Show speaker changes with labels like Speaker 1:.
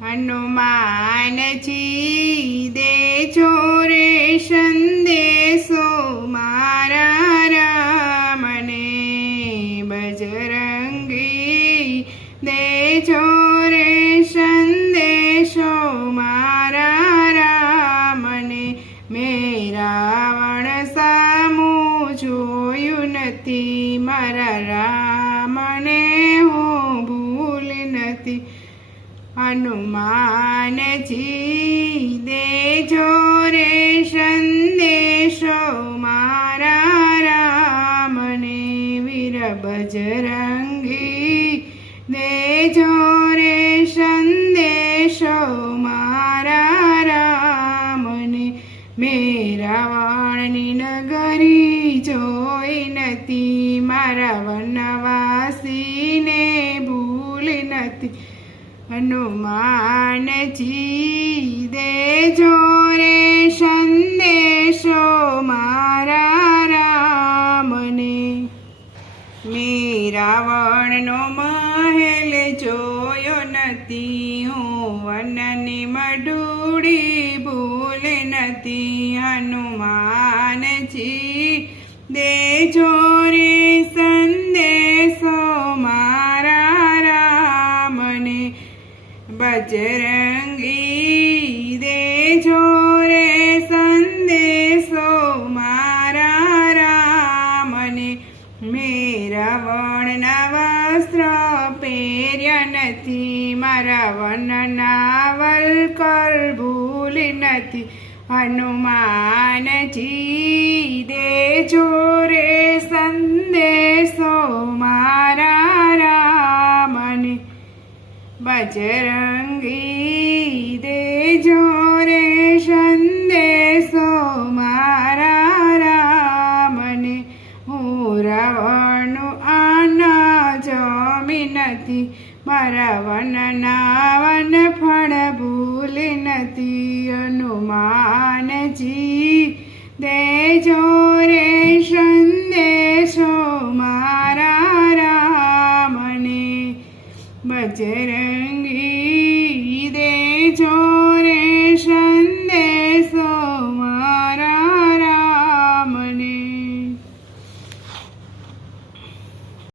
Speaker 1: હનુમાનજી દે ચોરે સંદેશો મારા રામને. બજરંગી દે ચોરે સંદેશો મારા રામને. મેં રાવણ સામું જોયું નથી, મારા રામને હું ભૂલ નથી. હનુમાનજી, દેજો રે સંદેશો મારા રામને વીર બજરંગી દેજો રે સંદેશો મારા રામને, મેરા વાણની નગરી જોઈ નથી, મારા વનવાસીને ભૂલ નથી. હનુમાનજી દેજો રે સંદેશો મારા રામને. મેં મહેલ જોયો નથી હું, વનની મડુડી ભૂલ નથી. હનુમાનજી દેજો રે બજરંગી દેજો રે સંદેશો મારા રામને. મેં રાવણના વસ્ત્ર પહેર્યા નથી, મારા વનના વલકર ભૂલ નથી. હનુમાનજી દેજો બજરંગી દેજો રે સંદેશો મારા રામને હું રાવણનું આના જમી નથી મારા વનના વન ફળ ભૂલી નથી હનુમાનજી દેજો